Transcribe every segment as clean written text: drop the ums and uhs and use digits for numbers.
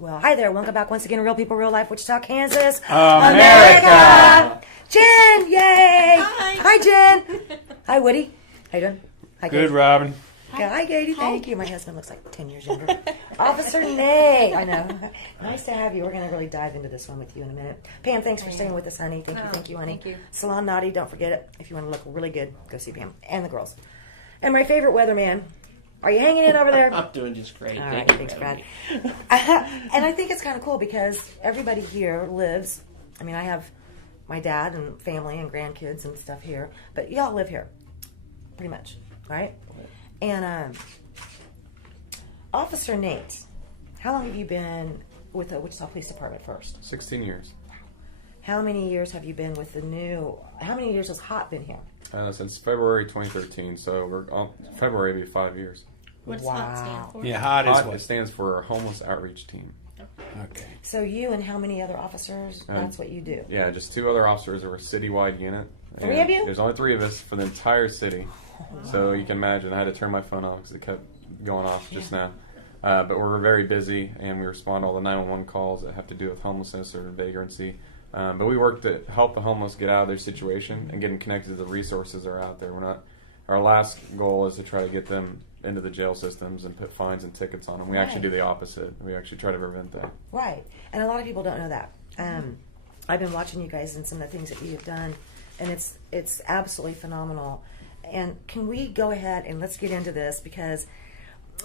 Well, hi there. Welcome back once again, Real People, Real Life, Wichita, Kansas, America. Jen, yay! Hi. Hi, Jen. Hi, Woody. How you doing? Hi, Good, Katie. Robin. Hi, Katie. Thank you. My husband looks like 10 years younger. Officer Nay. I know. Nice to have you. We're going to really dive into this one with you in a minute. Pam, thanks for staying with us, honey. Thank you, honey. Thank you. Salon Naughty, don't forget it. If you want to look really good, go see Pam and the girls. And my favorite weatherman. Are you hanging in over there? I'm doing just great. All Thank right, you thanks, for Brad. having me. And I think it's kind of cool because everybody here lives. I mean, I have my dad and family and grandkids and stuff here, but y'all live here, pretty much, right? And Officer Nate, how long have you been with the Wichita Police Department first? 16 years. How many years have you been with the new? How many years has HOT been here? Since February 2013, so February will be 5 years. What's Wow. HOT stand for? Yeah, hot is HOT what? stands for Homeless Outreach Team. Okay. So you and how many other officers? That's what you do. Yeah, just 2 other officers. We're a citywide unit. Three And of you? There's only 3 of us for the entire city. So you can imagine I had to turn my phone off because it kept going off just now. But we're very busy, and we respond to all the 911 calls that have to do with homelessness or vagrancy. But we work to help the homeless get out of their situation and get them connected to the resources that are out there. Our last goal is to try to get them into the jail systems and put fines and tickets on them. We actually do the opposite. We actually try to prevent that. Right. And a lot of people don't know that. I've been watching you guys and some of the things that you've done, and it's absolutely phenomenal. And can we go ahead and let's get into this because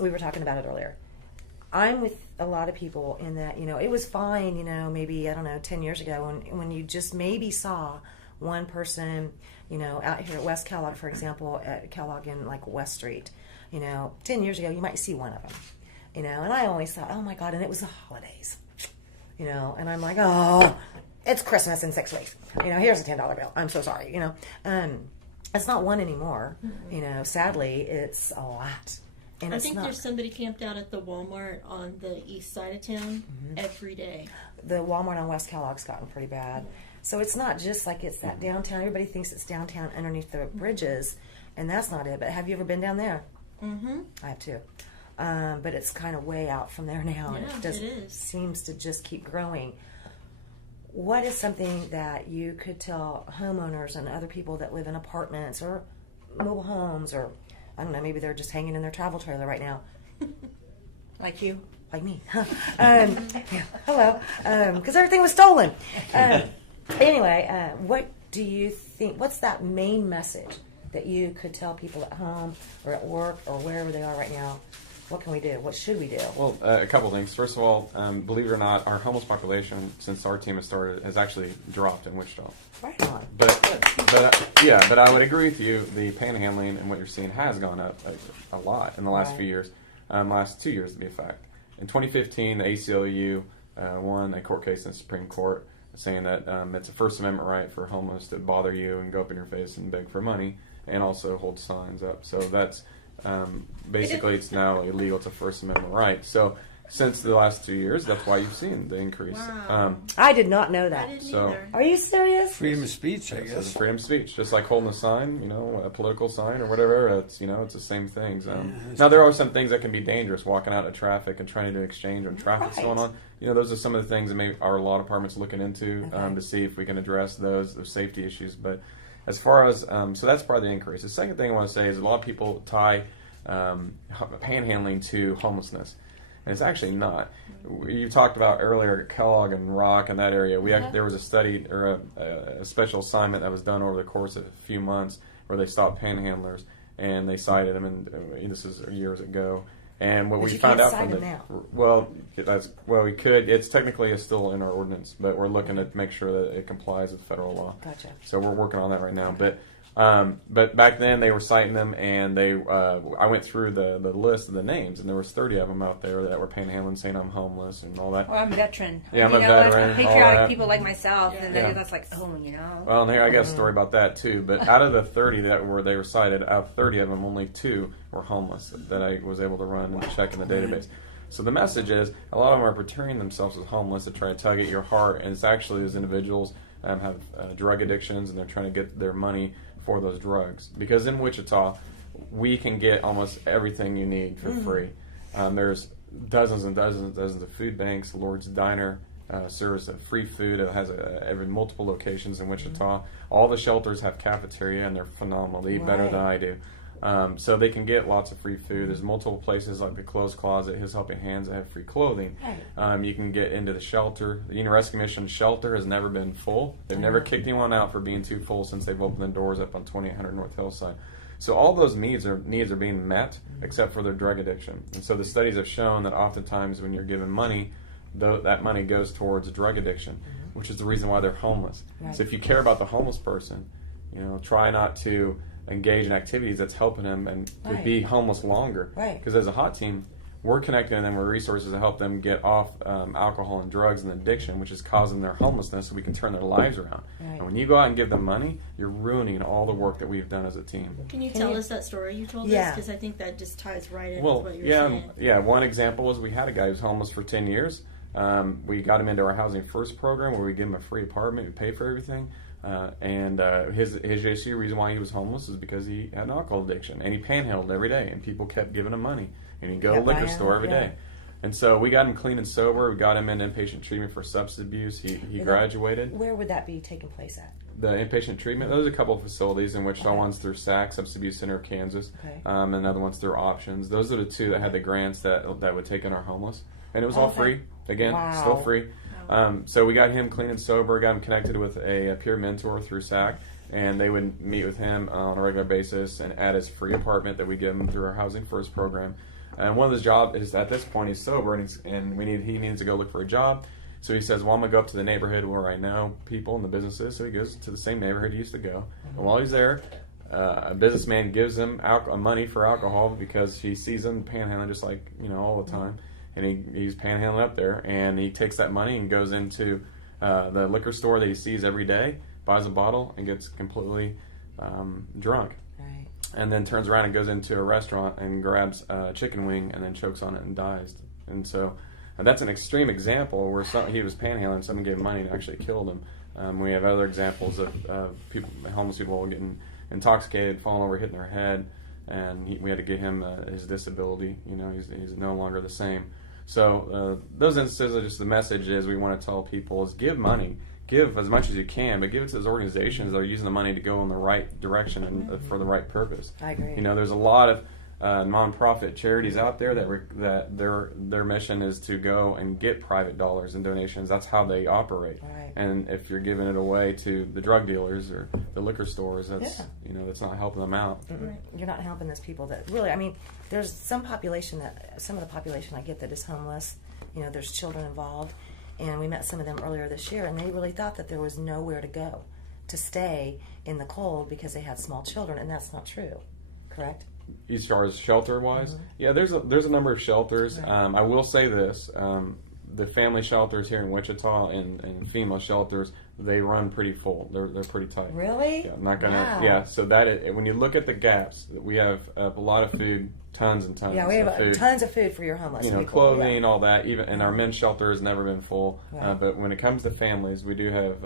we were talking about it earlier. I'm with a lot of people in that, it was fine, maybe, 10 years ago when you just maybe saw one person, out here at West Kellogg, for example, at Kellogg in like West Street, 10 years ago, you might see one of them, and I always thought, oh my God, and it was the holidays, and I'm like, oh, it's Christmas in 6 weeks, here's a $10 bill. I'm so sorry, it's not one anymore, sadly, it's a lot. And I it's think not. there's somebody camped out at the Walmart on the east side of town every day. The Walmart on West Kellogg's gotten pretty bad. So it's not just like it's that downtown. Everybody thinks it's downtown underneath the bridges, and that's not it. But have you ever been down there? Mm-hmm. I have too. But it's kind of way out from there now, and Yeah, it is. seems to just keep growing. What is something that you could tell homeowners and other people that live in apartments or mobile homes or I don't know, maybe they're just hanging in their travel trailer right now. Like you? Like me. Yeah, hello. Because everything was stolen. Anyway, what do you think, what's that main message that you could tell people at home or at work or wherever they are right now? What can we do? What should we do? Well, a couple things. First of all, believe it or not, our homeless population since our team has started has actually dropped in Wichita. Right on. But I would agree with you. The panhandling and what you're seeing has gone up a lot in the last few years, last 2 years to be a fact. In 2015, the ACLU won a court case in the Supreme Court saying that it's a First Amendment right for homeless to bother you and go up in your face and beg for money and also hold signs up. So that's basically it's now illegal. It's a First Amendment right. So since the last 2 years, that's why you've seen the increase. Wow. I did not know that. I didn't So- either. Are you serious? Freedom of speech, I So it's guess. freedom of speech, just like holding a sign, a political sign or whatever. It's it's the same things. Now there are some things that can be dangerous, walking out of traffic and trying to do exchange when traffic's going on. Those are some of the things that maybe our law department's looking into to see if we can address those safety issues. But as far as so that's part of the increase. The second thing I want to say is a lot of people tie panhandling to homelessness. And it's actually not. You talked about earlier Kellogg and Rock and that area. There was a study or a special assignment that was done over the course of a few months where they stopped panhandlers and they cited them. And this is years ago. And what But we you found can't out cite from them now. We could. It's technically still in our ordinance, but we're looking to make sure that it complies with federal law. Gotcha. So we're working on that right now. But back then they were citing them, and I went through the list of the names, and there was 30 of them out there that were panhandling, saying I'm homeless and all that. Or I'm a veteran. Yeah, I'm You a know, veteran, like all patriotic that. people like myself, and Yeah. that's like, Well, and here I got a story about that too. But out of the 30 they were cited, out of 30 of them, only 2 were homeless that I was able to run and check in the database. So the message is a lot of them are portraying themselves as homeless to try to tug at your heart, and it's actually those individuals have drug addictions, and they're trying to get their money for those drugs. Because in Wichita, we can get almost everything you need for free. There's dozens and dozens and dozens of food banks. Lord's Diner serves free food. It has every multiple locations in Wichita. All the shelters have cafeteria, and they're phenomenal. They eat better than I do. So they can get lots of free food. There's multiple places like the Clothes Closet, His Helping Hands, that have free clothing. You can get into the shelter. The Union Rescue Mission shelter has never been full. They've never kicked anyone out for being too full since they've opened the doors up on 2800 North Hillside. So all those needs are being met, except for their drug addiction. And so the studies have shown that oftentimes when you're given money, that money goes towards drug addiction, which is the reason why they're homeless. So if you care about the homeless person, try not to engage in activities that's helping them and to be homeless longer. Because as a hot team, we're connecting them with resources to help them get off alcohol and drugs and addiction, which is causing their homelessness, so we can turn their lives around. And when you go out and give them money, you're ruining all the work that we've done as a team. Can you tell us that story you told us? Because I think that just ties right in with what you're saying. Yeah. One example was we had a guy who was homeless for 10 years. We got him into our Housing First program, where we give him a free apartment, we pay for everything. His issue, reason why he was homeless, is because he had an alcohol addiction, and he panhandled every day, and people kept giving him money, and he'd go to the liquor store every day. And so we got him clean and sober. We got him in inpatient treatment for substance abuse. He graduated. Where would that be taking place at? The inpatient treatment, there's a couple of facilities in Wichita. One's through SAC, Substance Abuse Center of Kansas, and another one's through Options. Those are the two that had the grants that would take in our homeless. And it was all free. Again, still free. So we got him clean and sober, got him connected with a peer mentor through SAC, and they would meet with him on a regular basis and at his free apartment that we give him through our Housing First program. And one of his jobs is, at this point, he's sober, and he needs to go look for a job. So he says, well, I'm going to go up to the neighborhood where I know people and the businesses. So he goes to the same neighborhood he used to go. And while he's there, a businessman gives him money for alcohol because he sees him panhandling just like, all the time. And he's panhandling up there, and he takes that money and goes into the liquor store that he sees every day, buys a bottle, and gets completely drunk. And then turns around and goes into a restaurant and grabs a chicken wing and then chokes on it and dies. And so that's an extreme example where he was panhandling, someone gave him money and actually killed him. We have other examples of homeless people getting intoxicated, falling over, hitting their head, and we had to get him his disability. He's no longer the same. So those instances are just the message is we want to tell people is give money. Give as much as you can, but give it to those organizations that are using the money to go in the right direction and for the right purpose. I agree. There's a lot of nonprofit charities out there that their mission is to go and get private dollars and donations. That's how they operate. And if you're giving it away to the drug dealers or the liquor stores, that's not helping them out. You're not helping those people that really. There's some of the population I get that is homeless. There's children involved. And we met some of them earlier this year, and they really thought that there was nowhere to go to stay in the cold because they had small children, and that's not true, correct? As far as shelter-wise? Yeah, there's a number of shelters. I will say this. The family shelters here in Wichita and female shelters, they run pretty full. They're pretty tight. Really? Yeah, I'm not gonna. Wow. Yeah, so when you look at the gaps, we have a lot of food, tons and tons. Yeah, we have of food. tons of food for your homeless people. Clothing, all that. Even and our men's shelter has never been full. But when it comes to families, we do have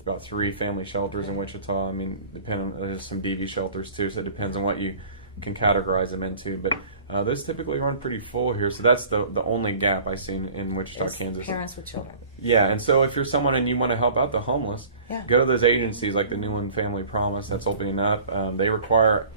about 3 family shelters in Wichita. There's some DV shelters too, so it depends on what you can categorize them into. But those typically run pretty full here, so that's the only gap I've seen in Wichita, Kansas. Parents with children. Yeah, and so if you're someone and you want to help out the homeless, go to those agencies like the Newland Family Promise that's opening up. They require,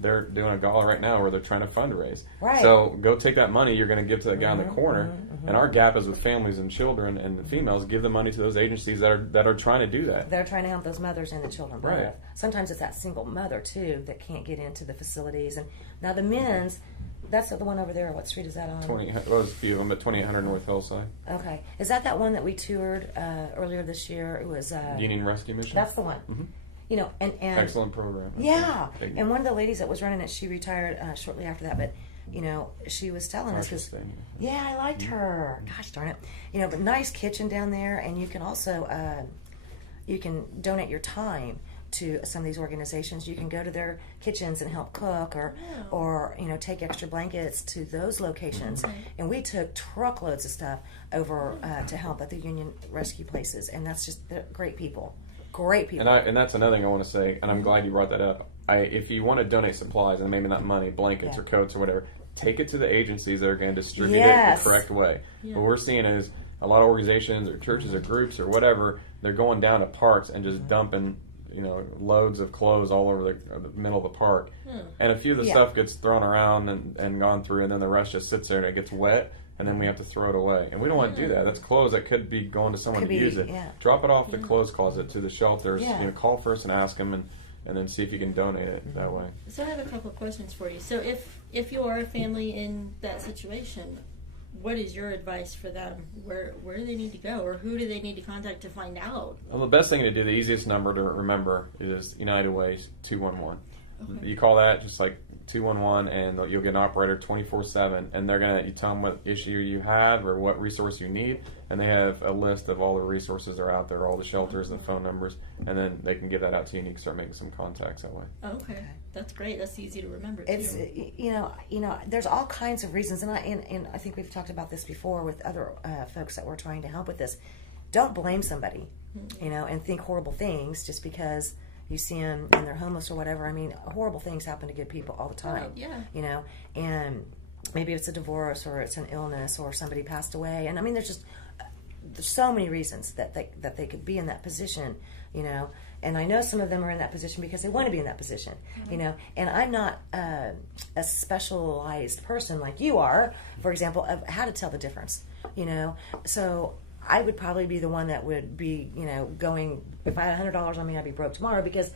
they're doing a gala right now where they're trying to fundraise. So go take that money you're going to give to that guy in the corner. And our gap is with families and children and the females. Give the money to those agencies that are trying to do that. They're trying to help those mothers and the children both. Sometimes it's that single mother too that can't get into the facilities. And now the men's. That's the one over there. What street is that on? There's a few of them, but 2800 North Hillside. Okay. Is that one that we toured earlier this year? It was... Union Rescue Mission? That's the one. And excellent program. Yeah. And one of the ladies that was running it, she retired shortly after that, but, she was telling us... Yeah, I liked her. Gosh darn it. But nice kitchen down there, and you can also... you can donate your time to some of these organizations. You can go to their kitchens and help cook or take extra blankets to those locations. And we took truckloads of stuff over to help at the Union Rescue places, and that's just great people. Great people. And that's another thing I want to say, and I'm glad you brought that up. If you want to donate supplies, and maybe not money, blankets or coats or whatever, take it to the agencies that are going to distribute Yes. it the correct way. Yeah. What we're seeing is a lot of organizations or churches or groups or whatever, they're going down to parks and just dumping, loads of clothes all over the middle of the park. And a few of the Yeah. stuff gets thrown around and gone through, and then the rest just sits there and it gets wet, and then we have to throw it away. And we don't want to do that. That's clothes that could be going to someone Could to be, use it. yeah. Drop it off the clothes closet to the shelters. Yeah. Call first and ask them, and then see if you can donate it that way. So I have a couple of questions for you. So if you are a family in that situation, what is your advice for them? Where do they need to go, or who do they need to contact to find out? Well, the best thing to do, the easiest number to remember is United Way's 211. Okay. You call that just like 211, and you'll get an operator 24/7, and you tell them what issue you have or what resource you need, and they have a list of all the resources that are out there, all the shelters and phone numbers, and then they can give that out to you, and you can start making some contacts that way. Okay, that's great. That's easy to remember. It's too. there's all kinds of reasons, and I think we've talked about this before with other folks that we're trying to help with this. Don't blame somebody, and think horrible things just because you see them and they're homeless or whatever. I mean, horrible things happen to good people all the time. Yeah. And maybe it's a divorce or it's an illness or somebody passed away, and I mean, there's so many reasons that they could be in that position, And I know some of them are in that position because they want to be in that position, And I'm not a specialized person like you are, for example, of how to tell the difference, So I would probably be the one that would be, going, if I had $100 on me, I'd be broke tomorrow, because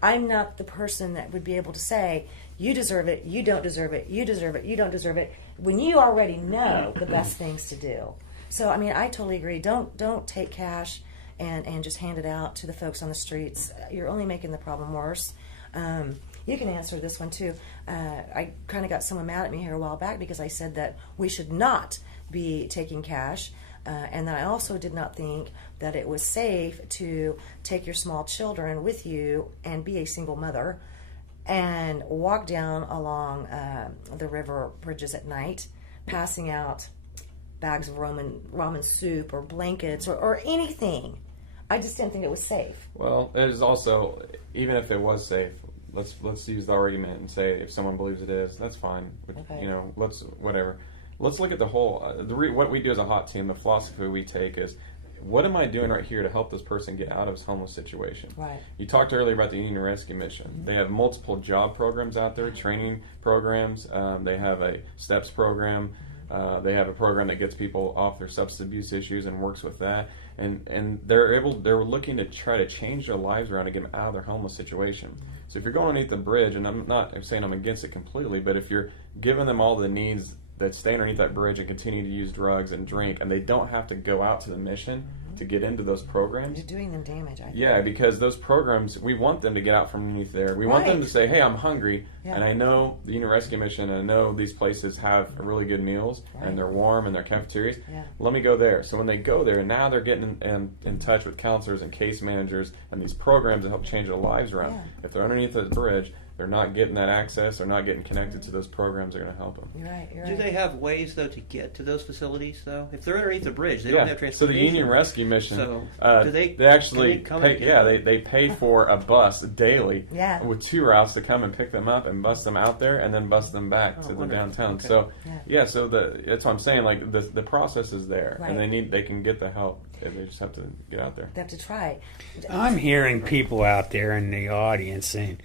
I'm not the person that would be able to say, you deserve it, you don't deserve it, you deserve it, you don't deserve it, when you already know the best things to do. So, I mean, I totally agree. Don't take cash and just hand it out to the folks on the streets. You're only making the problem worse. You can answer this one too. I kind of got someone mad at me here a while back because I said that we should not be taking cash. And then I also did not think that it was safe to take your small children with you and be a single mother and walk down along the river bridges at night, passing out bags of ramen soup or blankets or anything. I just didn't think it was safe. Well, it is also, even if it was safe, let's use the argument and say if someone believes it is, that's fine. Okay. Let's look at the whole. What we do as a hot team, the philosophy we take is, what am I doing right here to help this person get out of his homeless situation? Right. You talked earlier about the Union Rescue Mission. Mm-hmm. They have multiple job programs out there, training programs. They have a STEPS program. They have a program that gets people off their substance abuse issues and works with that. And they're looking to try to change their lives around to get them out of their homeless situation. So if you're going underneath the bridge, and I'm not saying I'm against it completely, but if you're giving them all the needs that stay underneath that bridge and continue to use drugs and drink, and they don't have to go out to the mission to get into those programs. You're doing them damage, I think. Yeah, because those programs, we want them to get out from underneath there. We want them to say, hey, I'm hungry, and I know the Union Rescue Mission, and I know these places have really good meals, and they're warm, and they're cafeterias. Yeah. Let me go there. So when they go there, now they're getting in touch with counselors and case managers and these programs to help change their lives around. Yeah. If they're underneath the bridge, they're not getting that access, they're not getting connected to those programs that are going to help them. You're right. Do they have ways, though, to get to those facilities, though? If they're underneath the bridge, they don't have So transportation. the Union Rescue Mission, So, do they actually come pay, and get they pay for a bus daily Yeah. with 2 routes to come and pick them up and bus them out there and then bus them back to the wonderful. downtown. Okay. So Yeah. so that's what I'm saying. Like the process is there, Right. and they can get the help. They just have to get out there. They have to try. I'm hearing people out there in the audience saying,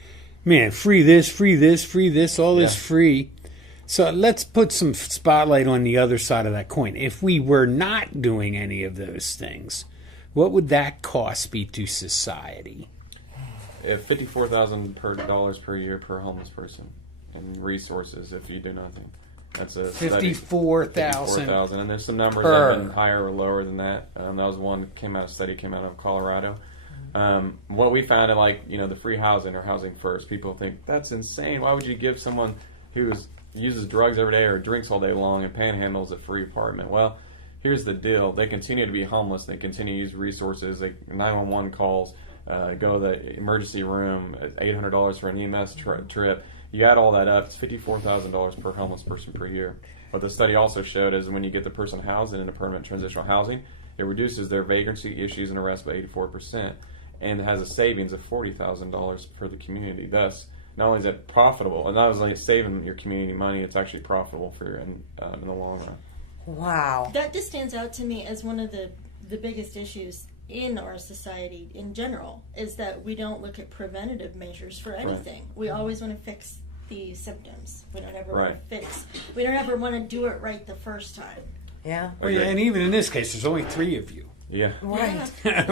man, free this, all this free. So let's put some spotlight on the other side of that coin. If we were not doing any of those things, what would that cost be to society? $54,000 per year per homeless person, and resources if you do nothing. That's a study. 54,000. And there's some numbers per. that have been higher or lower than that. That was one that came out of Colorado. What we found in the free housing or housing first, people think that's insane. Why would you give someone who uses drugs every day or drinks all day long and panhandles a free apartment? Well, here's the deal. They continue to be homeless. They continue to use resources. 911 calls, go to the emergency room, $800 for an EMS trip. You add all that up, it's $54,000 per homeless person per year. What the study also showed is when you get the person housed in a permanent transitional housing, it reduces their vagrancy issues and arrests by 84%, and has a savings of $40,000 for the community. Thus, not only is it profitable, and not only saving your community money, it's actually profitable for you in the long run. Wow. That just stands out to me as one of the biggest issues in our society in general, is that we don't look at preventative measures for anything. Right. We always want to fix the symptoms. We don't ever want to we don't ever want to do it right the first time. Yeah. Well, yeah, and even in this case, there's only 3 of you. Yeah. Right.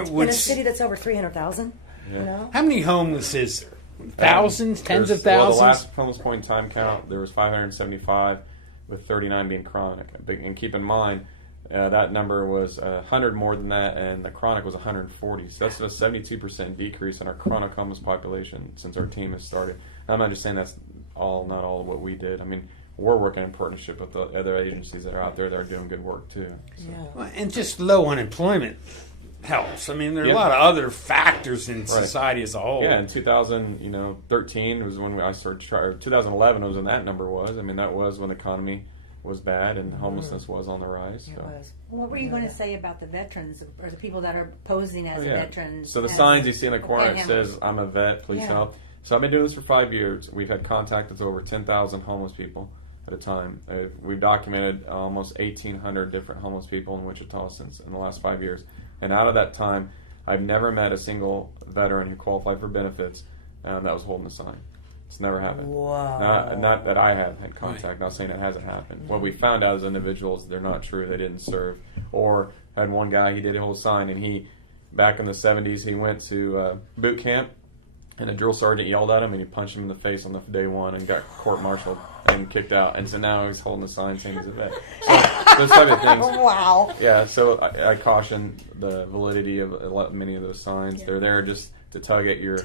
Which, in a city that's over 300,000, you know? How many homeless is there? Thousands, tens of Well, thousands? the last homeless point in time count, there was 575, with 39 being chronic. And keep in mind, that number was 100 more than that, and the chronic was 140. So that's a 72% decrease in our chronic homeless population since our team has started. And I'm not just saying that's not all of what we did. I mean, we're working in partnership with the other agencies that are out there that are doing good work too. So. Yeah. Well, and just low unemployment helps. I mean, there are a lot of other factors in society as a whole. Yeah, in 2013 was when I started. Or 2011 was when that number was. I mean, that was when the economy was bad and homelessness was on the rise. So. It was. What were you going to say about the veterans or the people that are posing as veterans? So the signs you see in the corner it says, "I'm a vet, please help." So I've been doing this for 5 years. We've had contact with over 10,000 homeless people at a time. We've documented almost 1,800 different homeless people in Wichita since in the last 5 years. And out of that time, I've never met a single veteran who qualified for benefits that was holding a sign. It's never happened. Wow. Not that I have had contact. Not saying it hasn't happened. What we found out as individuals, they're not true. They didn't serve. Or had one guy, he did hold a sign, and he, back in the 70s, he went to boot camp, and a drill sergeant yelled at him, and he punched him in the face on the day one and got court-martialed and kicked out. And so now he's holding a sign saying he's a vet. So those type of things. Wow. Yeah, so I caution the validity of many of those signs. They're there just to tug at your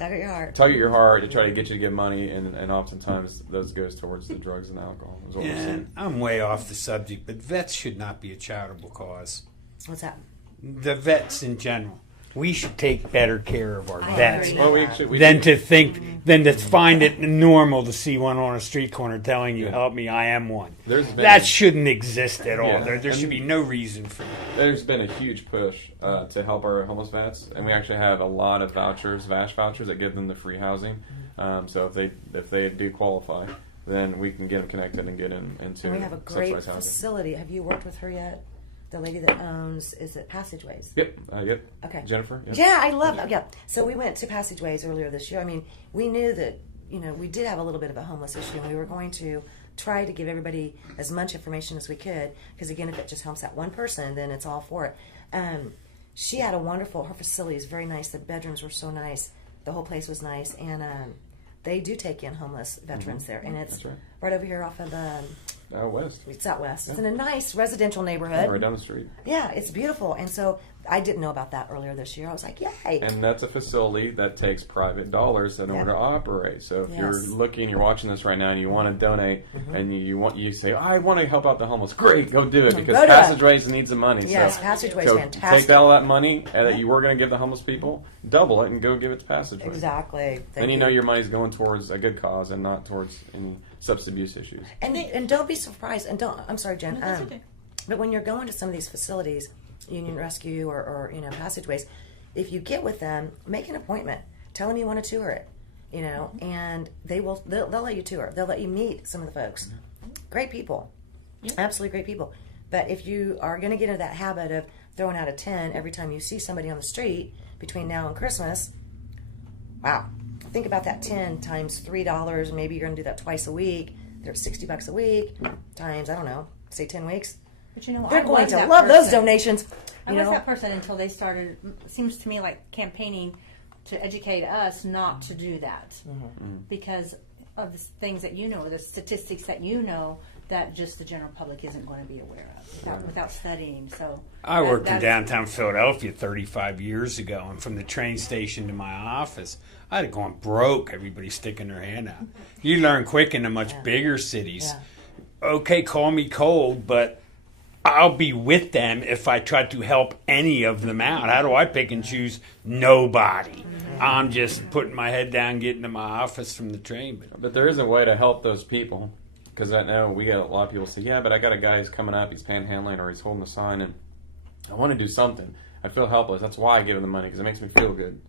heart, to try to get you to give money, and oftentimes those goes towards the drugs and alcohol. Is what we're seeing. I'm way off the subject, but vets should not be a charitable cause. What's that? The vets in general. We should take better care of our vets Well, than to find it normal to see one on a street corner telling you, "Help me, I am one." That shouldn't exist at all. Yeah. There should be no reason for that. There's been a huge push to help our homeless vets, and we actually have a lot of vouchers, VASH vouchers, that give them the free housing. So if they do qualify, then we can get them connected and get them into. And we have a great facility. Have you worked with her yet? The lady that owns, is it Passageways? Yep. Okay. Jennifer? Yep. Yeah, I love that. Yeah. So we went to Passageways earlier this year. I mean, we knew that, we did have a little bit of a homeless issue, and we were going to try to give everybody as much information as we could, because again, if it just helps that one person, then it's all for it. She had her facility is very nice. The bedrooms were so nice. The whole place was nice. And they do take in homeless veterans there. And it's right over here off of out west. It's out west. It's in a nice residential neighborhood. Right down the street. Yeah, it's beautiful. And so I didn't know about that earlier this year. I was like, yay. And that's a facility that takes private dollars in order to operate. So if you're watching this right now and you want to donate and you say, I want to help out the homeless, great, go do it, because Passageways needs the money. Yes, Passageways is fantastic. Take all that money that you were going to give the homeless people, double it, and go give it to Passageways. Exactly. Then you know your money's going towards a good cause and not towards any substance abuse issues. And don't be surprised. And I'm sorry, Jen. No, that's okay. But when you're going to some of these facilities, Union Rescue or Passageways, if you get with them, make an appointment. Tell them you want to tour it, and they'll let you tour. They'll let you meet some of the folks. Great people, absolutely great people. But if you are going to get into that habit of throwing out a 10 every time you see somebody on the street between now and Christmas, wow. Think about that 10 times $3. Maybe you're going to do that twice a week. They're $60 a week times, I don't know, say 10 weeks. But they're going to love those donations. I was that person until they started, seems to me like campaigning to educate us not to do that. Because of the things that the statistics that that just the general public isn't going to be aware of without studying. So I worked in downtown Philadelphia 35 years ago, and from the train station to my office, I'd have gone broke. Everybody sticking their hand out. You learn quick in the much bigger cities. Okay, call me cold, but I'll be with them if I try to help any of them out. How do I pick and choose? Nobody. I'm just putting my head down, getting to my office from the train. But there is a way to help those people, because I know we get a lot of people say, yeah, but I got a guy who's coming up, he's panhandling or he's holding a sign, and I want to do something. I feel helpless. That's why I give him the money, because it makes me feel good.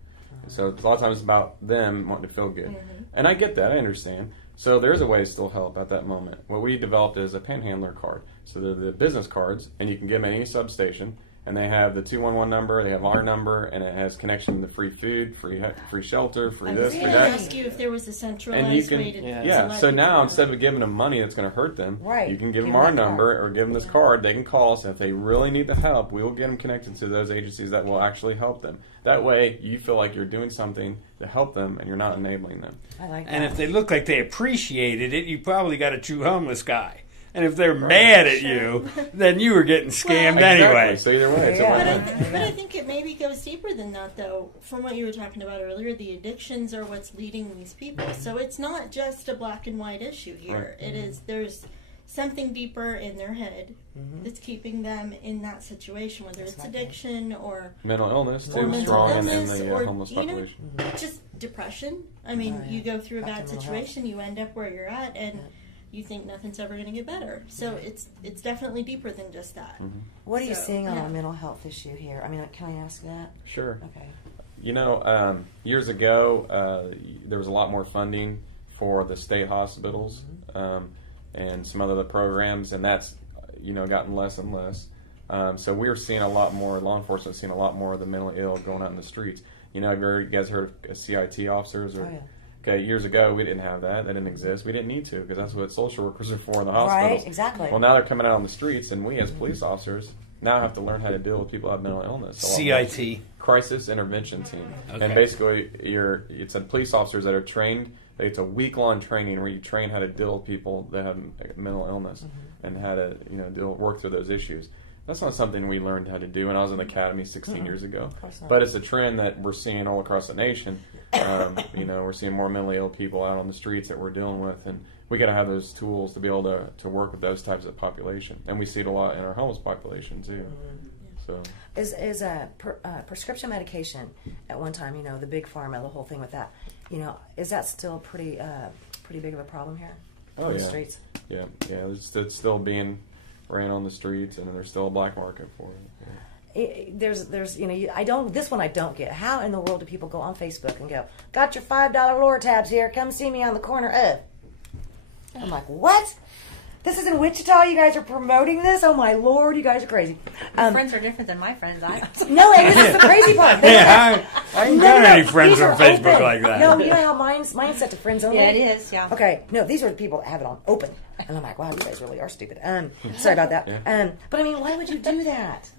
So a lot of times it's about them wanting to feel good. And I get that. I understand. So there's a way to still help at that moment. What we developed is a panhandler card. So they're the business cards, and you can get them at any substation. And they have the 211 number, they have our number, and it has connection to free food, free shelter, free I this, was free going to that. ask you if there was a centralized And you can, way to yeah. let So people now know. instead of giving them money that's going to hurt them, Right. you can give Give them our them that number card. or give them this card. They can call us, and if they really need the help, we will get them connected to those agencies that will actually help them. That way, you feel like you're doing something to help them, and you're not enabling them. I like that. And if they look like they appreciated it, you probably got a true homeless guy. And if they're mad at you, then you were getting scammed anyway. Exactly. So either way, it's a Yeah. win-win. But I think it maybe goes deeper than that, though. From what you were talking about earlier, the addictions are what's leading these people. So it's not just a black and white issue here. Right. It is. There's something deeper in their head that's keeping them in that situation, whether it's addiction or Mental illness, or too, mental strong in illness, the or homeless you know, population. just depression. I mean, Oh, yeah. you go through a Back bad to mental situation, you end up where you're at, and you think nothing's ever going to get better. So it's definitely deeper than just that. What are you So, seeing on yeah. a mental health issue here? I mean, can I ask that? Sure. Okay. You know, years ago, there was a lot more funding for the state hospitals and some other programs, and that's, gotten less and less. So we're seeing a lot more, law enforcement seeing a lot more of the mentally ill going out in the streets. Have you guys heard of CIT officers? Or, Oh, yeah. Okay, years ago, we didn't have that. That didn't exist. We didn't need to because that's what social workers are for in the hospitals. Right, exactly. Well, now they're coming out on the streets, and we as police officers now have to learn how to deal with people who have mental illness. A lot more. CIT. Crisis intervention team. Okay. And basically, it's a police officers that are trained. It's a week-long training where you train how to deal with people that have mental illness and how to work through those issues. That's not something we learned how to do when I was in the academy 16 years ago. course not. But it's a trend that we're seeing all across the nation. We're seeing more mentally ill people out on the streets that we're dealing with, and we got to have those tools to be able to work with those types of population. And we see it a lot in our homeless population too. So Is a prescription medication at one time, the big pharma, the whole thing with that, is that still pretty big of a problem here Oh, on the yeah. streets? yeah, it's still being ran on the streets, and there's still a black market for it. Yeah. There's this one I don't get. How in the world do people go on Facebook and go, got your $5 lure tabs here, come see me on the corner of? I'm like, what? This is in Wichita. You guys are promoting this? Oh my Lord, you guys are crazy. Friends are different than my friends. No, and this is the crazy part. Yeah, I ain't got any friends these on are Facebook open. like that. No, you know how mine's set to friends only. Yeah, it is. Yeah. Okay, no, these are the people that have it on open, and I'm like, wow, you guys really are stupid. Sorry about that. Yeah. But I mean, why would you do that?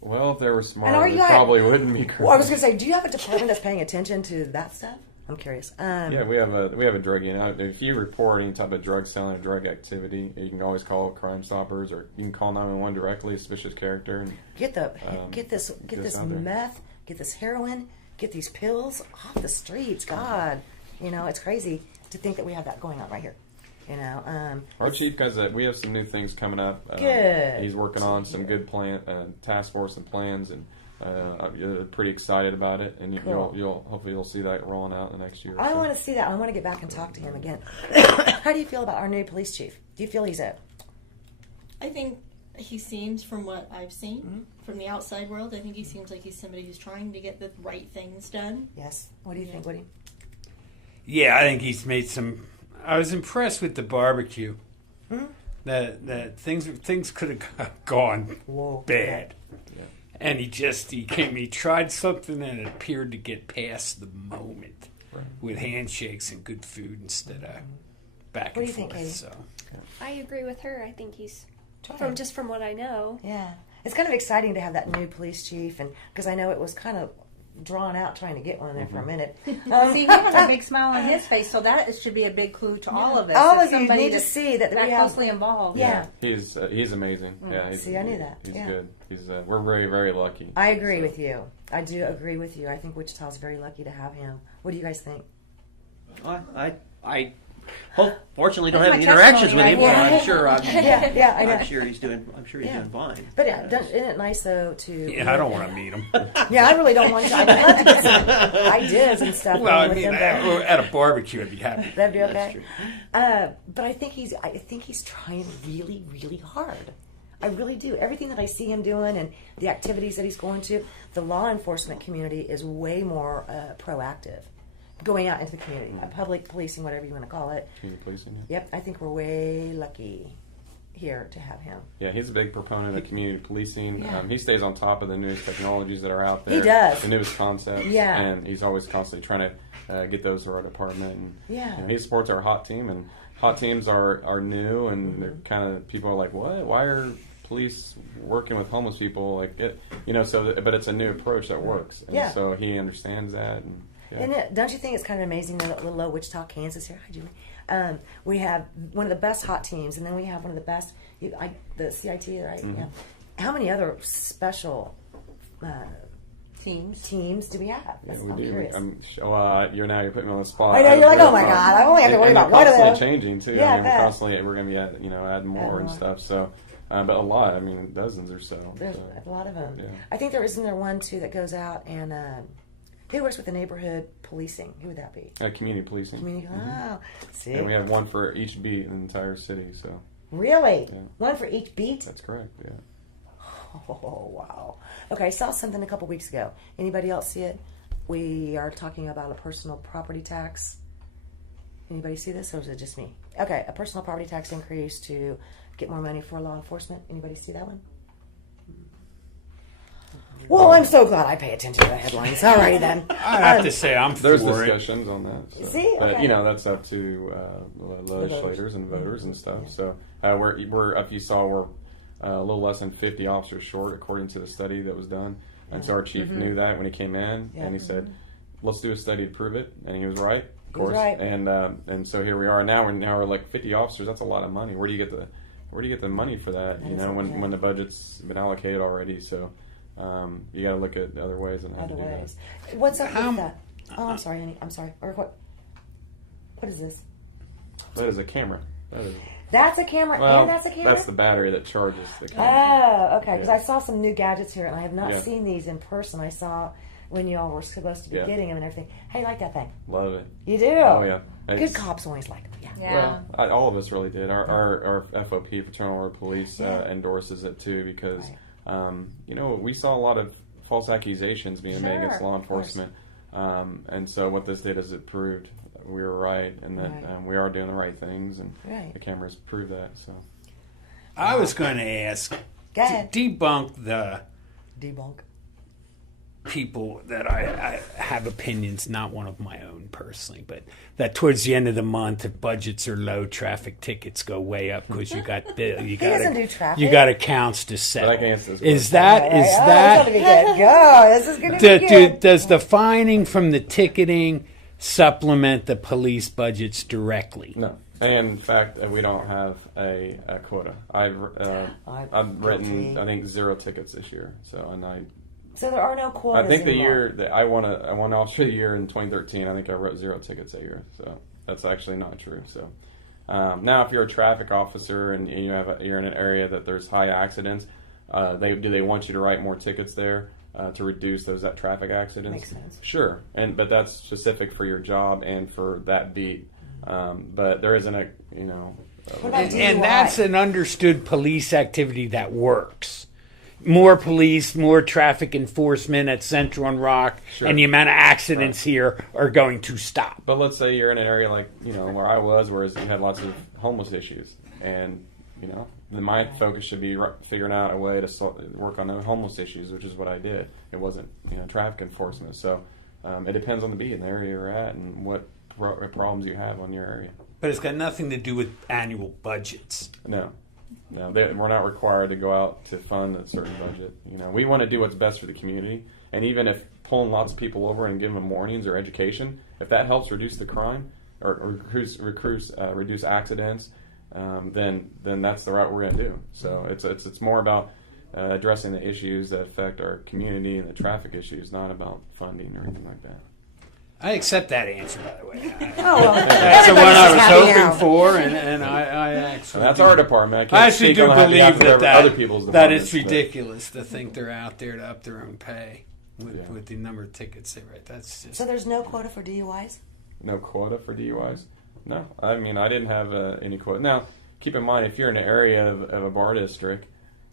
Well, if they were smart, And are they you at- probably wouldn't be. Well, I was going to say, do you have a department that's paying attention to that stuff? I'm curious. Yeah, we have a drug unit. If you report any type of drug selling or drug activity, you can always call Crime Stoppers, or you can call 911 directly, suspicious character, and Get this out there. meth, get this heroin, get these pills off the streets. God, it's crazy to think that we have that going on right here. our chief guys, we have some new things coming up. Good. He's working on some good task force and plans, and pretty excited about it. And Cool. hopefully you'll see that rolling out in the next year. Or I so. want to see that. I want to get back and talk to him again. How do you feel about our new police chief? Do you feel he's a I think he seems, from what I've seen from the outside world, I think he seems like he's somebody who's trying to get the right things done. yes? What do you think, Woody? Yeah, I think he's made some. I was impressed with the barbecue. That things could have gone Whoa. bad, Yeah. and he tried something and it appeared to get past the moment with handshakes and good food instead of back What and do you think, forth. Katie? So I agree with her. I think he's Try. from what I know. Yeah, it's kind of exciting to have that new police chief, and because I know it was kind of drawn out trying to get one there for a minute. See, he has a big smile on his face, so that should be a big clue to all of us. All If of you somebody need to that's see that we that have. closely involved. Yeah. He's amazing. Yeah, See, I knew that. He's Yeah. good. We're very, very lucky. I agree with you. I do agree with you. I think Wichita's very lucky to have him. What do you guys think? I fortunately don't That's have any my interactions with testimony him, right but there. I'm sure I know. I'm sure he's doing fine. But yeah, isn't it nice though to? yeah, I don't want to meet him. Yeah, I really don't want to. I'd love to get some ideas and stuff. Well, I with mean, him, but at a barbecue, I'd be happy. that'd be That's okay. true. But I think he's trying really, really hard. I really do. Everything that I see him doing and the activities that he's going to, the law enforcement community is way more proactive. Going out into the community, public policing, whatever you want to call it. Community policing. Yeah. Yep, I think we're way lucky here to have him. Yeah, he's a big proponent of community policing. Yeah. He stays on top of the newest technologies that are out there. He does. The newest concepts. Yeah. And he's always constantly trying to get those to our department. And, Yeah. you know, he supports our hot team, and hot teams are new, and they're kind of, people are like, what? Why are police working with homeless people? Like, but it's a new approach that works. And Yeah. so he understands that. And, yeah. And don't you think it's kind of amazing that little old Wichita, Kansas here? Hi, Julie. We have one of the best hot teams, and then we have one of the best, the CIT, right? Mm-hmm. Yeah. How many other special Teams. teams do we have? Yeah, I'm we do. curious. You're putting me on the spot. I know, you're like, oh my God, I only have to worry And about they're one of constantly them. changing too. Yeah, I we're bet. constantly we're going to be adding more and more. stuff. So, but a lot. I mean, dozens or so. There's So, a lot of them. Yeah. I think isn't there one too that goes out and who works with the neighborhood policing? Who would that be? Community policing. Community. Oh, see, And we have one for each beat in the entire city. So really, Yeah. one for each beat. that's correct. Yeah. Oh wow. Okay, I saw something a couple weeks ago. Anybody else see it? We are talking about a personal property tax. Anybody see this, or is it just me? Okay, a personal property tax increase to get more money for law enforcement. Anybody see that one? Well, I'm so glad I pay attention to the headlines. Alrighty then. I have to say I'm There's for it. discussions on that. So. See? But Okay. that's up to legislators and voters and stuff. So we're if you saw, we're a little less than 50 officers short, according to the study that was done. And so our chief knew that when he came in, Yeah. and he said, "Let's do a study to prove it." And he was right, of He was course. right. And so here we are now. We're like 50 officers. That's a lot of money. Where do you get the money for that? That You is know, it, when yeah. when the budget's been allocated already. So you got to look at other ways and how Other to do ways. What's up How- with that? Oh, I'm sorry, honey. I'm sorry. Or what? What is this? that. That is a camera. That is, That's a camera, well, and that's a camera. that's the battery that charges the camera. Oh, okay. Because Yeah. I saw some new gadgets here, and I have not Yeah. seen these in person. I saw when you all were supposed to be Yeah. getting them and everything. How you like that thing? Love it. You do? Oh yeah. Good It's- cops always like them. Yeah. Yeah. Well, all of us really did. Our FOP, Fraternal Order of Police, Yeah. endorses it too because, Right. we saw a lot of false accusations being made against Sure, law of course. enforcement. And so what this did is it proved we were right and that Right. we are doing the right things, and Right. the cameras prove that. So I was going to ask, Go ahead. debunk the Debunk. people that I have opinions, not one of my own personally, but that towards the end of the month, if budgets are low, traffic tickets go way up because you got bill, you got doesn't do traffic. you got accounts to settle. I can answer this Is question. that All right. is Oh, it's that gonna be good. Go. This is going to be good. does the fining from the ticketing supplement the police budgets directly? no. And in fact, we don't have a quota. I've I'm written guilty. I think 0 tickets this year. So So there are no quotas I think the anymore. year that I won Officer of the Year in 2013, I think I wrote 0 tickets that year. So that's actually not true. So now, if you're a traffic officer and you're in an area that there's high accidents, do they want you to write more tickets there to reduce that traffic accidents? Makes sense. Sure, but that's specific for your job and for that beat. But there isn't a What about And DUI? that's an understood police activity that works. More police, more traffic enforcement at Central and Rock, Sure. and the amount of accidents here are going to stop. But let's say you're in an area like where I was, where you had lots of homeless issues, and then my focus should be figuring out a way to work on the homeless issues, which is what I did. It wasn't traffic enforcement. So it depends on the beat and the area you're at and what problems you have on your area. But it's got nothing to do with annual budgets. No, we're not required to go out to fund a certain budget. We want to do what's best for the community, and even if pulling lots of people over and giving them warnings or education, if that helps reduce the crime or reduce accidents, then that's the route we're going to do. So it's more about addressing the issues that affect our community and the traffic issues, not about funding or anything like that. I accept that answer, by the way. Oh, well, That's the one I was happy hoping now. for, and I actually That's do. our department. I, can't I actually speak do on behalf believe of that other people's that it's departments, but- ridiculous to think they're out there to up their own pay with, Yeah. with the number of tickets they write. That's just So there's no quota for DUIs? No quota for DUIs? No. I mean, I didn't have any quota. Now, keep in mind, if you're in an area of a bar district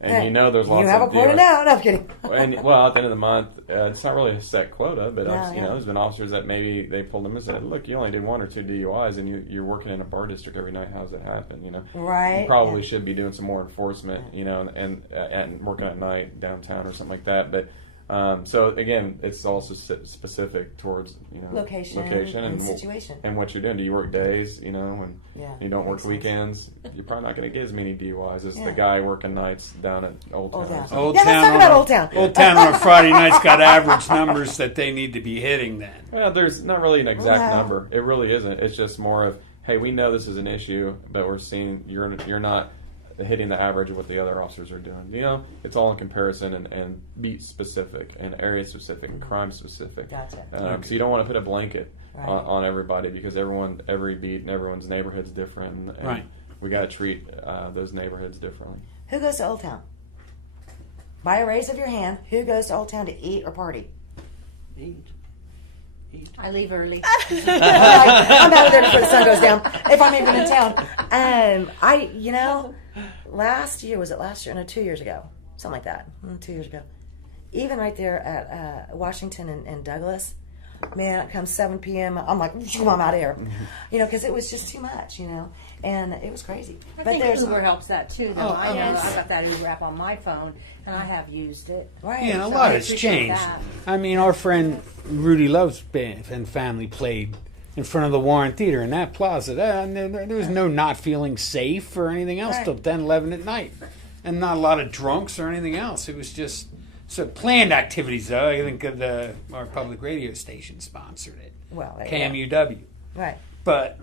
And you know there's lots You have of a quota DUIs. now. No, I'm kidding. And well, at the end of the month, it's not really a set quota, but No, you yeah. know, there's been officers that maybe they pulled them and said, "Look, you only did 1 or 2 DUIs, and you're working in a bar district every night. How's that happen?" You know, Right. You probably should be doing some more enforcement, you know, and working at night downtown or something like that. But so again, it's also specific towards Location and situation. and what you're doing. Do you work days? You know, and Yeah, you don't work makes sense. weekends. You're probably not going to get as many DUIs as Yeah. the guy working nights down at Old Town. Old Town. or something. Old Yeah, Town let's talk on about a- Old Town. Old Town on a Friday night's got average numbers that they need to be hitting then. Well, there's not really an exact Wow. number. It really isn't. It's just more of, hey, we know this is an issue, but we're seeing you're not hitting the average of what the other officers are doing. You know, it's all in comparison and beat specific and area specific and crime specific. Gotcha. So you don't want to put a blanket Right. on everybody because every beat and everyone's neighborhood's different. And Right. We got to treat those neighborhoods differently. Who goes to Old Town? By a raise of your hand, who goes to Old Town to eat or party? Eat. I leave early. I'm out of there before the sun goes down. If I'm even in town, last year was it last year? No, 2 years ago, something like that. 2 years ago. Even right there at Washington and Douglas, man, it comes 7 p.m. I'm like, I'm out of here, because it was just too much, and it was crazy. I think Uber helps that too, though. Oh, I know yes. I've got that Uber app on my phone, and I have used it. right. Yeah, a So lot I has appreciate changed. that. I mean, our friend Rudy Love's band and family played in front of the Warren Theater in that plaza. There was no not feeling safe or anything else Right. till 10, 11 at night. And not a lot of drunks or anything else. It was just planned activities, though. I think our public radio station sponsored it. Well, there you KMUW. go. Right. But,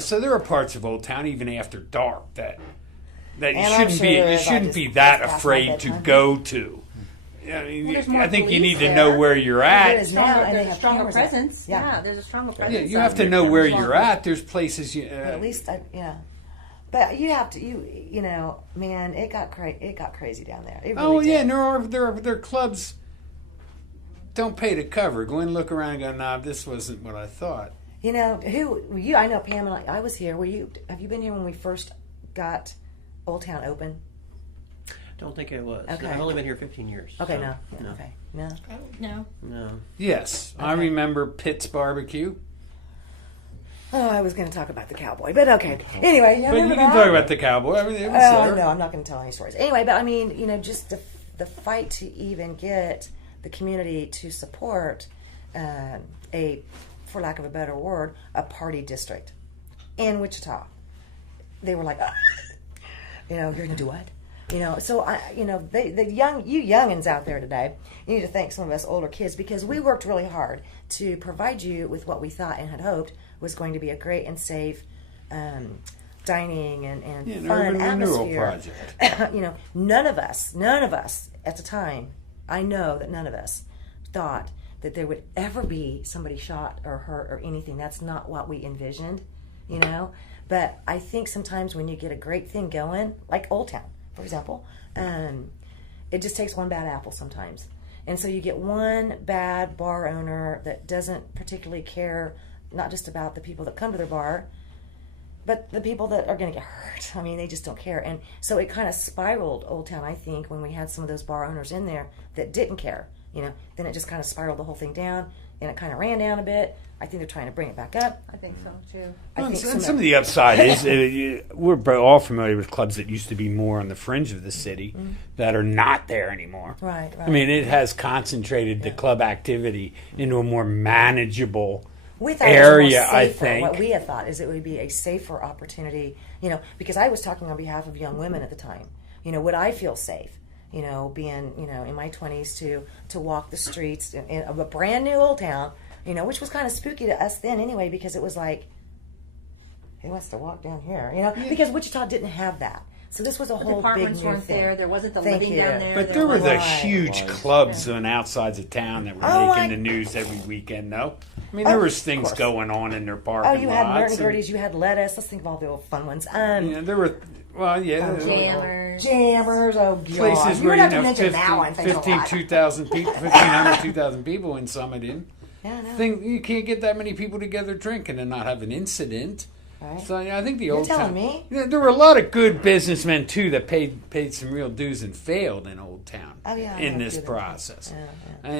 so there are parts of Old Town, even after dark, that you And I'm shouldn't sure be if you I shouldn't just be that past my afraid to bedtime. go to. I mean, Well, there's more I think you police need to know there. where you're There at. is now, and they There's a have stronger cameras up. presence. Yeah. Yeah, there's a stronger presence. Yeah, you have to know where you're at. There's places you. But at least, But you have to, man, it got crazy down there. It really Yeah, did. and there are clubs. Don't pay to cover. Go in and look around and go, nah, this wasn't what I thought. I know Pamela. I was here. Have you been here when we first got Old Town open? Don't think I was. Okay. I've only been here 15 years. Okay, so, no. Okay, no. No. No. Yes, I Okay. remember Pitt's Barbecue. Oh, I was going to talk about the cowboy, but okay. Anyway, But you can talk about the cowboy. I mean, it was there. No, I'm not going to tell any stories. Anyway, but I mean, just the fight to even get the community to support for lack of a better word, a party district in Wichita. They were like, you're going to do what? So the youngins out there today, you need to thank some of us older kids because we worked really hard to provide you with what we thought and had hoped was going to be a great and safe dining and an fun urban renewal atmosphere. project. None of us at the time, I know that none of us thought that there would ever be somebody shot or hurt or anything. That's not what we envisioned, But I think sometimes when you get a great thing going, like Old Town, for example, it just takes one bad apple sometimes. And so you get one bad bar owner that doesn't particularly care, not just about the people that come to their bar, but the people that are going to get hurt. I mean, they just don't care. And so it kind of spiraled Old Town, I think, when we had some of those bar owners in there that didn't care. Then it just kind of spiraled the whole thing down, and it kind of ran down a bit. I think they're trying to bring it back up. I think so too. I think Some of the upside is we're all familiar with clubs that used to be more on the fringe of the city that are not there anymore. Right. I mean, it has concentrated the club activity into a more manageable we thought area, it was more I safer. think. What we had thought is it would be a safer opportunity, because I was talking on behalf of young women at the time. Would I feel safe, being, in my 20s to walk the streets in a brand new Old Town, which was kind of spooky to us then anyway, because it was like, who wants to walk down here, because Wichita didn't have that. So this was a whole big Departments new weren't thing. there. There wasn't the Thank living you. down there. But there were the Right. huge clubs on outsides of town that were Oh, making the news every weekend, though. I mean, there Of was things course. going on in their parking Oh, you had lots. Merton Gertie's, you had Lettuce. Let's think of all the old fun ones. There were, Jammers. Jammers, oh God. places You where, would have to mention that one. 2,000 people, 1,500, 2,000 people in Summit Inn. Yeah, I know. You can't get that many people together drinking and not have an incident. Right. So I think the You're old telling town. me? You know, there were a lot of good businessmen too that paid some real dues and failed in Old Town. Oh, yeah, I in know this a few of them. process. Yeah.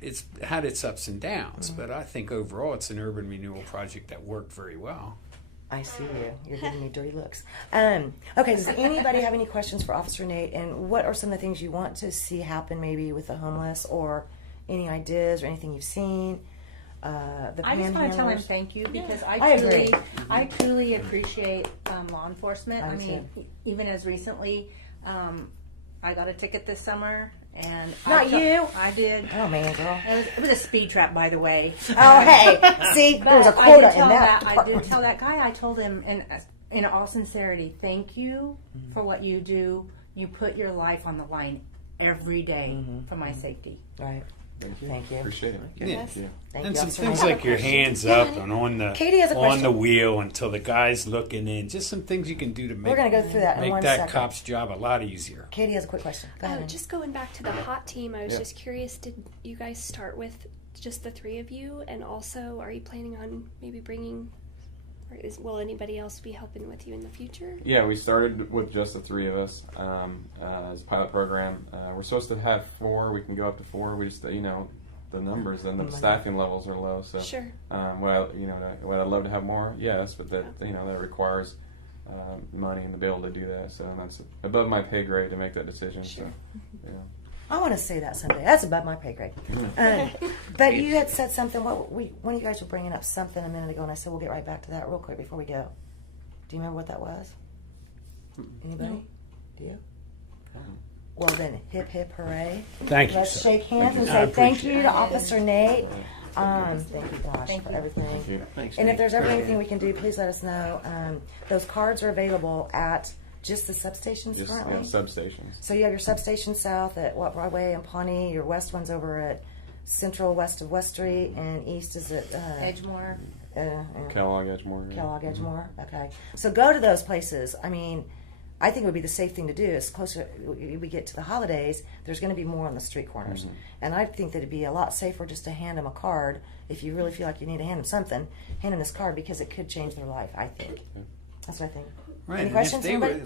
It's had its ups and downs, but I think overall it's an urban renewal project that worked very well. I see you. You're giving me dirty looks. Okay, does anybody have any questions for Officer Nate? And what are some of the things you want to see happen maybe with the homeless, or any ideas or anything you've seen? The I just want to tell him panhandlers? thank you because I I agree. truly appreciate law enforcement. I I do mean, even as recently, I got a ticket this summer, and Not you. I did. Oh, man, girl. It was a speed trap, by the way. Oh, hey. See, there was a But I quota did tell in that. I did department. tell that guy. I told him, and in all sincerity, thank you for what you do. You put your life on the line every day for my safety. Right. Thank you. Appreciate it. Yes. Yeah. Thank And you, some Officer things Nate. like your hands up and on the Katie has a on question. the wheel until the guy's looking in. Just some things you can do to make We're going to go through that in make one that second. cop's job a lot easier. Katie has a quick question. Go ahead. Just going back to the hot team, I was Yeah. just curious, did you guys start with just the three of you? And also, are you planning on maybe bringing, or will anybody else be helping with you in the future? Yeah, we started with just the three of us as a pilot program. We're supposed to have 4. We can go up to 4. We just, the numbers and the staffing levels are low. So, Sure. would I love to have more? Yes, but that that requires money and to be able to do that. So that's above my pay grade to make that decision. Sure. So, I want to say that someday. That's above my pay grade. But you had said something. One of you guys were bringing up something a minute ago, and I said we'll get right back to that real quick before we go. Do you remember what that was? Anybody? Do you? Well then, hip hip hooray! Thank you, Let's sir. shake hands and I say thank appreciate you it. to Officer Nate. Thank you, Josh, Thank for you. everything. Thank you. Thanks, And if Nate. there's ever Appreciate anything it. we can do, please let us know. Those cards are available at just the substations Just currently. substations. So you have your substation south at Broadway and Pawnee. Your west one's over at Central, west of West Street, and east is at Edgemore. Kellogg, Edgemore. yeah. Kellogg, Edgemore. Okay, so go to those places. I mean, I think it would be the safe thing to do. As closer we get to the holidays, there's going to be more on the street corners, and I think that it'd be a lot safer just to hand them a card if you really feel like you need to hand them something. Hand them this card because it could change their life. I think that's what I think. Right. Any and questions, if anybody?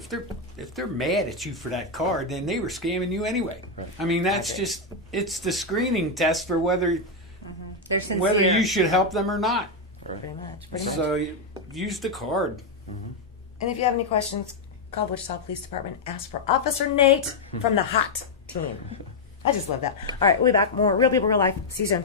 if they're mad at you for that card, then they were scamming you anyway. Right. I mean, that's agree. just it's the screening test for whether They're sincere. whether you should help them or not. Pretty much. Pretty much. So you use the card. And if you have any questions, call Wichita Police Department. Ask for Officer Nate from the HOT team. I just love that. All right, we'll be back. More Real People, Real Life. See you soon.